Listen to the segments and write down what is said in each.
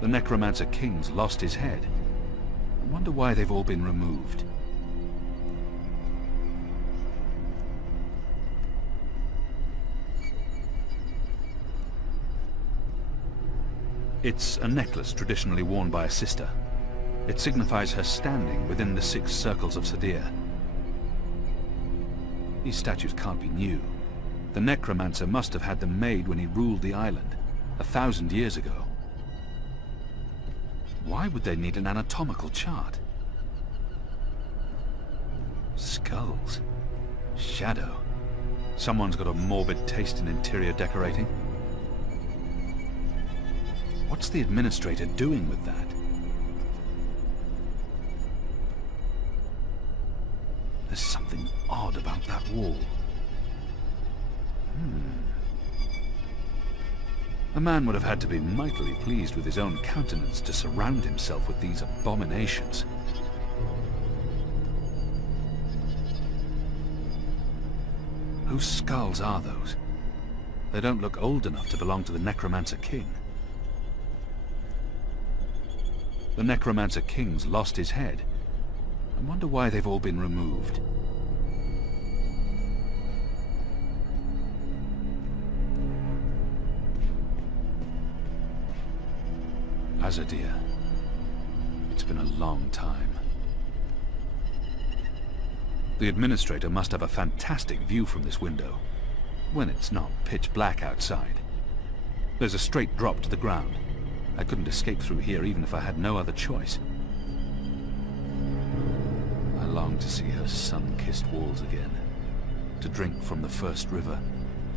The Necromancer King's lost his head. I wonder why they've all been removed. It's a necklace traditionally worn by a sister. It signifies her standing within the 6 circles of Sadir. These statues can't be new. The Necromancer must have had them made when he ruled the island, 1,000 years ago. Why would they need an anatomical chart? Skulls. Shadow. Someone's got a morbid taste in interior decorating. What's the administrator doing with that? There's something odd about that wall. A man would have had to be mightily pleased with his own countenance to surround himself with these abominations. Whose skulls are those? They don't look old enough to belong to the Necromancer King. The Necromancer King's lost his head. I wonder why they've all been removed. Azadir. It's been a long time. The administrator must have a fantastic view from this window, when it's not pitch black outside. There's a straight drop to the ground. I couldn't escape through here even if I had no other choice. I long to see her sun-kissed walls again, to drink from the first river,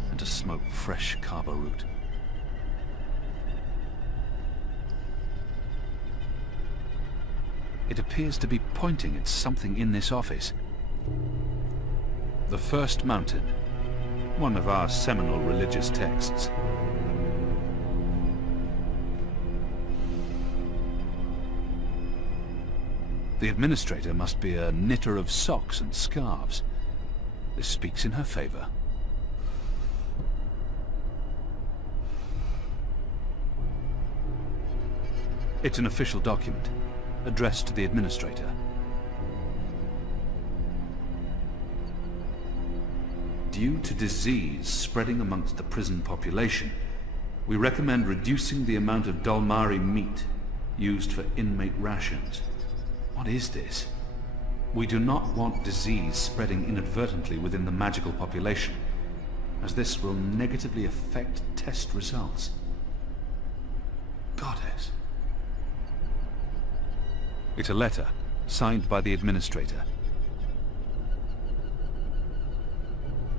and to smoke fresh kaba root. It appears to be pointing at something in this office. The First Mountain, one of our seminal religious texts. The administrator must be a knitter of socks and scarves. This speaks in her favor. It's an official document, addressed to the administrator. Due to disease spreading amongst the prison population, we recommend reducing the amount of Dalmari meat used for inmate rations. What is this? We do not want disease spreading inadvertently within the magical population, as this will negatively affect test results. Goddess. It's a letter, signed by the administrator.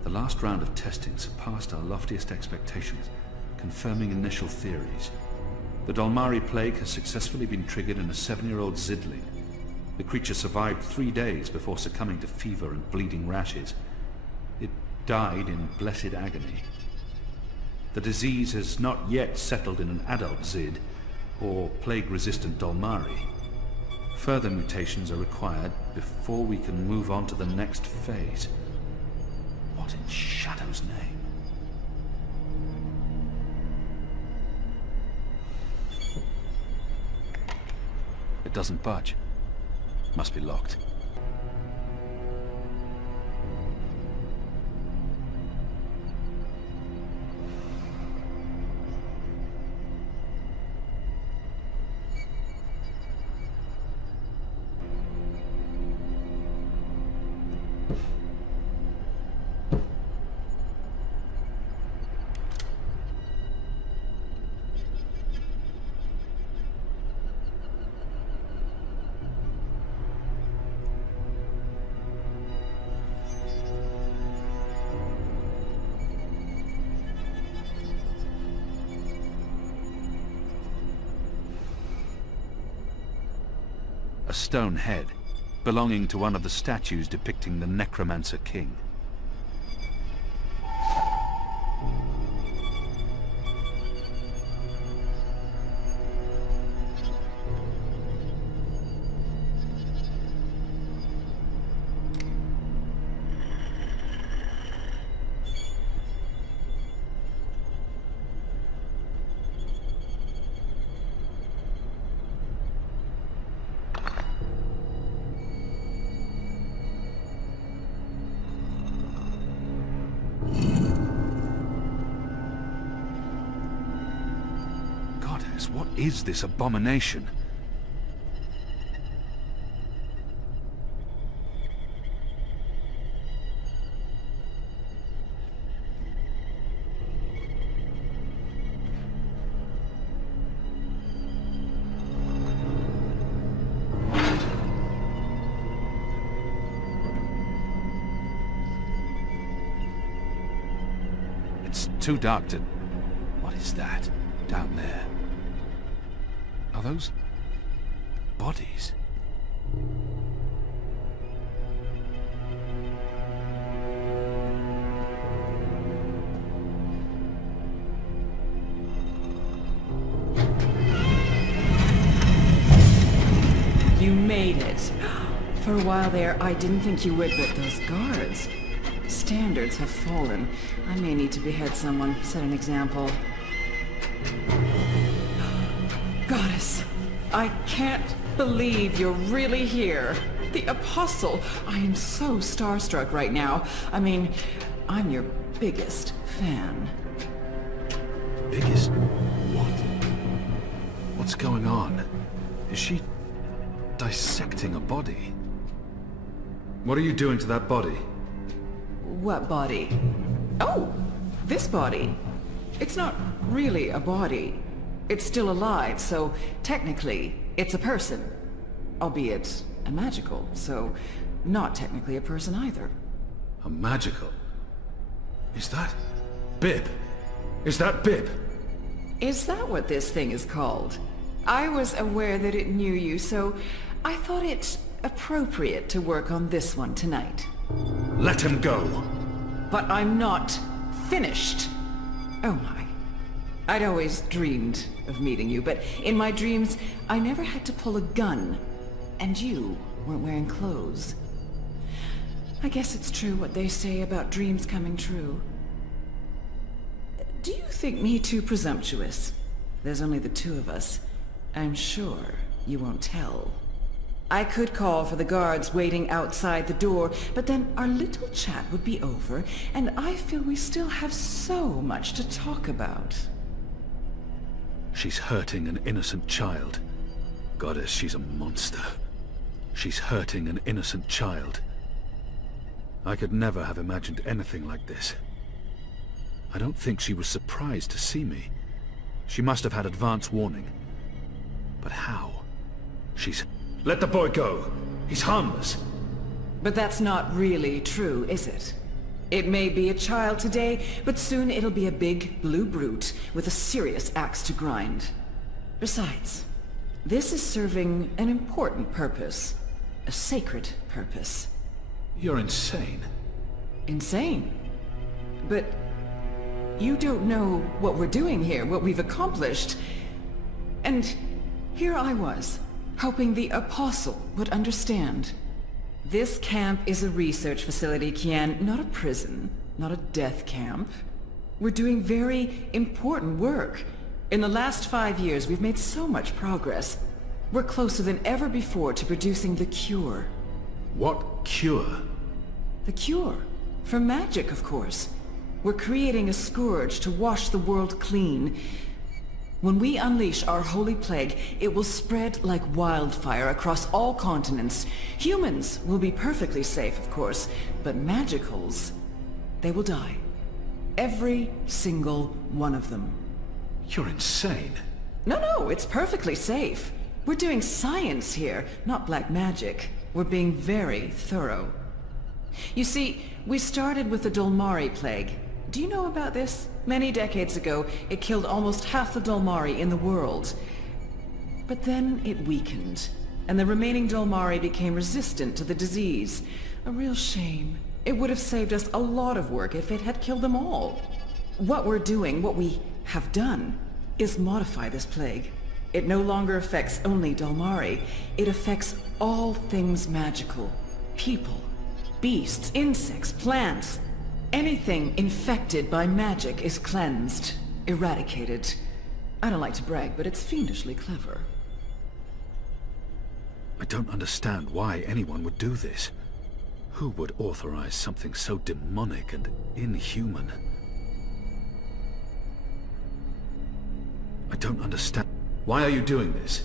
The last round of testing surpassed our loftiest expectations, confirming initial theories. The Dalmari plague has successfully been triggered in a 7-year-old Zidling. The creature survived 3 days before succumbing to fever and bleeding rashes. It died in blessed agony. The disease has not yet settled in an adult Zid, or plague-resistant Dalmari. Further mutations are required before we can move on to the next phase. What in Shadow's name? It doesn't budge. Must be locked. A stone head, belonging to one of the statues depicting the Necromancer King. Jesus, what is this abomination? It's too dark to... What is that? Down there? Are those... bodies? You made it. For a while there, I didn't think you would, but those guards... Standards have fallen. I may need to behead someone, set an example. Goddess, I can't believe you're really here. The Apostle. I am so starstruck right now. I mean, I'm your biggest fan. Biggest? What? What's going on? Is she dissecting a body? What are you doing to that body? What body? Oh, this body. It's not really a body. It's still alive, so technically, it's a person. Albeit a magical, so not technically a person either. A magical? Is that... Bib? Is that Bib? Is that what this thing is called? I was aware that it knew you, so I thought it appropriate to work on this one tonight. Let him go! But I'm not finished. Oh my. I'd always dreamed of meeting you, but in my dreams, I never had to pull a gun. And you weren't wearing clothes. I guess it's true what they say about dreams coming true. Do you think me too presumptuous? There's only the two of us. I'm sure you won't tell. I could call for the guards waiting outside the door, but then our little chat would be over, and I feel we still have so much to talk about. She's hurting an innocent child. Goddess, she's a monster. She's hurting an innocent child. I could never have imagined anything like this. I don't think she was surprised to see me. She must have had advance warning. But how? She's... Let the boy go! He's harmless! But that's not really true, is it? It may be a child today, but soon it'll be a big blue brute with a serious axe to grind. Besides, this is serving an important purpose. A sacred purpose. You're insane. Insane? But you don't know what we're doing here, what we've accomplished. And here I was, hoping the Apostle would understand. This camp is a research facility, Kian, not a prison, not a death camp. We're doing very important work. In the last 5 years, we've made so much progress. We're closer than ever before to producing the cure. What cure? The cure. For magic, of course. We're creating a scourge to wash the world clean. When we unleash our holy plague, it will spread like wildfire across all continents. Humans will be perfectly safe, of course, but magicals, they will die. Every single one of them. You're insane. No, it's perfectly safe. We're doing science here, not black magic. We're being very thorough. You see, we started with the Dolmari plague. Do you know about this? Many decades ago, it killed almost half the Dolmari in the world. But then it weakened, and the remaining Dolmari became resistant to the disease. A real shame. It would have saved us a lot of work if it had killed them all. What we're doing, what we have done, is modify this plague. It no longer affects only Dolmari. It affects all things magical. People, beasts, insects, plants. Anything infected by magic is cleansed, eradicated. I don't like to brag, but it's fiendishly clever. I don't understand why anyone would do this. Who would authorize something so demonic and inhuman? I don't understand. Why are you doing this?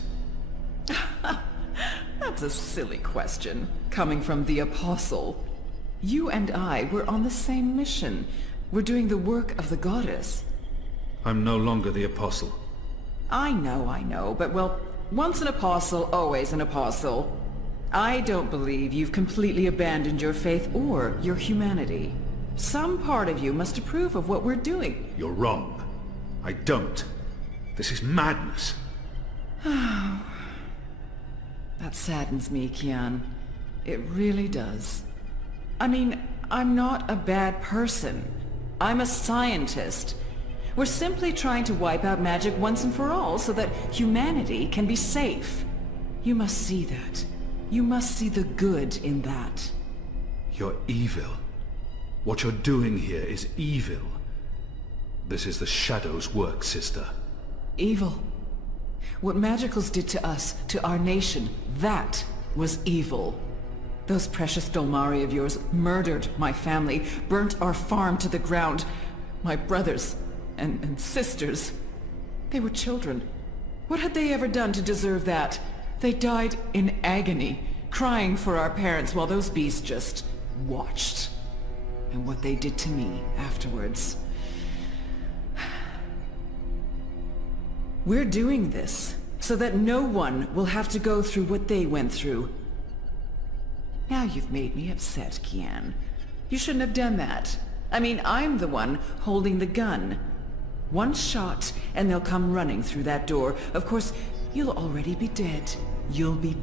That's a silly question, coming from the Apostle. You and I were on the same mission. We're doing the work of the goddess. I'm no longer the Apostle. I know, but well, once an apostle, always an apostle. I don't believe you've completely abandoned your faith or your humanity. Some part of you must approve of what we're doing. You're wrong. I don't. This is madness. That saddens me, Kian. It really does. I mean, I'm not a bad person. I'm a scientist. We're simply trying to wipe out magic once and for all so that humanity can be safe. You must see that. You must see the good in that. You're evil. What you're doing here is evil. This is the Shadow's work, sister. Evil. What magicals did to us, to our nation, that was evil. Those precious Dolmari of yours murdered my family, burnt our farm to the ground. My brothers and sisters. They were children. What had they ever done to deserve that? They died in agony, crying for our parents while those beasts just watched. And what they did to me afterwards. We're doing this so that no one will have to go through what they went through. Now you've made me upset, Kian. You shouldn't have done that. I mean, I'm the one holding the gun. One shot, and they'll come running through that door. Of course, you'll already be dead. You'll be...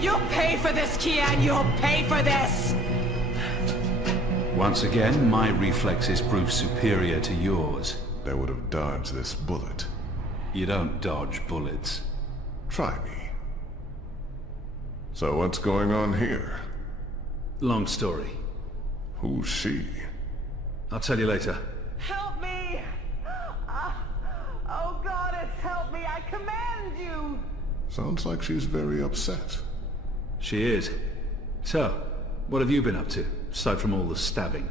You'll pay for this, Kian! You'll pay for this! Once again, my reflexes prove superior to yours. They would have dodged this bullet. You don't dodge bullets. Try me. So what's going on here? Long story. Who's she? I'll tell you later. Help me! Oh, goddess, help me! I command you! Sounds like she's very upset. She is. So, what have you been up to, aside from all the stabbing?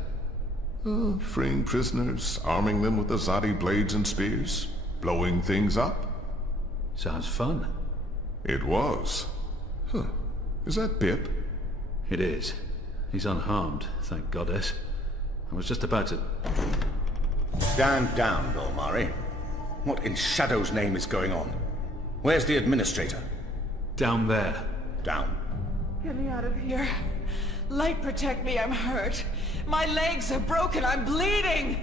Freeing prisoners, arming them with the Zadi blades and spears, blowing things up. Sounds fun. It was. Huh. Is that Pip? It is. He's unharmed, thank goddess. I was just about to... Stand down, Dolmari. What in Shadow's name is going on? Where's the administrator? Down there. Down. Get me out of here. Light, protect me, I'm hurt. My legs are broken, I'm bleeding!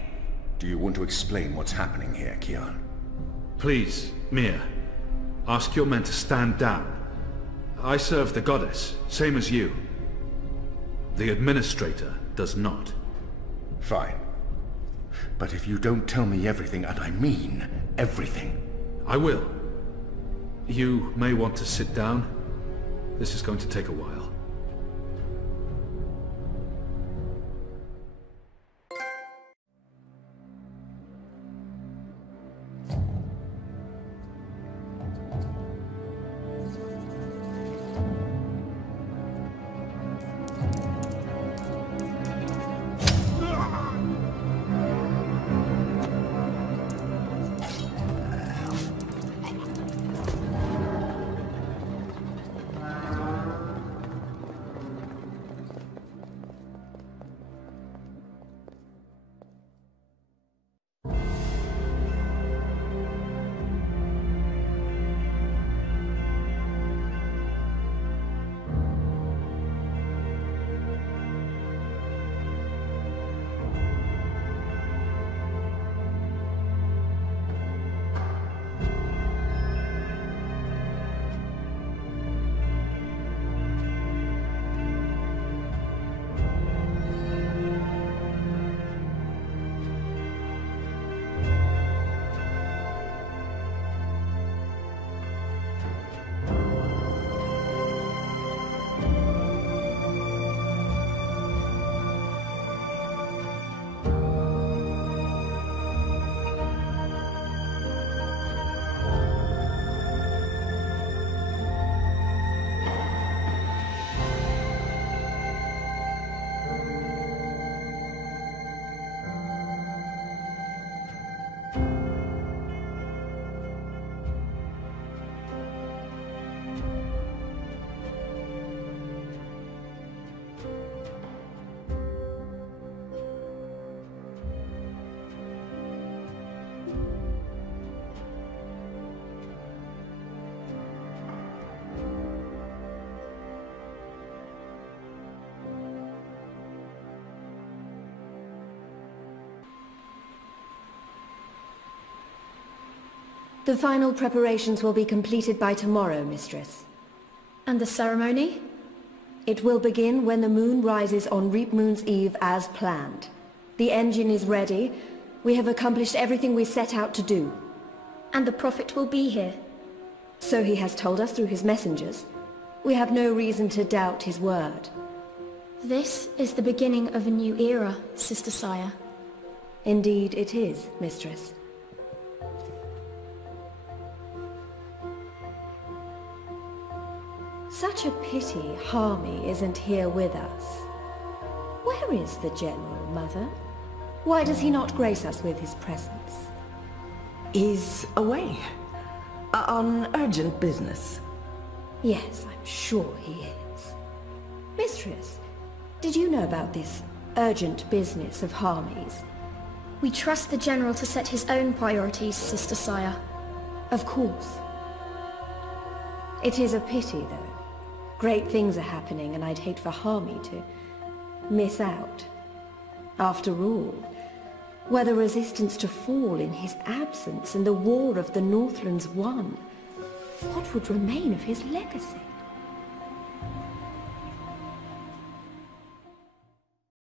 Do you want to explain what's happening here, Kian? Please, Mia. Ask your men to stand down. I serve the goddess, same as you. The administrator does not. Fine. But if you don't tell me everything, and I mean everything... I will. You may want to sit down. This is going to take a while. The final preparations will be completed by tomorrow, Mistress. And the ceremony? It will begin when the moon rises on Reap Moon's Eve as planned. The engine is ready. We have accomplished everything we set out to do. And the Prophet will be here. So he has told us through his messengers. We have no reason to doubt his word. This is the beginning of a new era, Sister Saya. Indeed it is, Mistress. Such a pity Harmy isn't here with us. Where is the General, Mother? Why does he not grace us with his presence? He's away. On urgent business. Yes, I'm sure he is. Mistress, did you know about this urgent business of Harmy's? We trust the General to set his own priorities, Sister Saya. Of course. It is a pity, though. Great things are happening, and I'd hate for Harmy to miss out. After all, were the resistance to fall in his absence and the war of the Northlands won, what would remain of his legacy?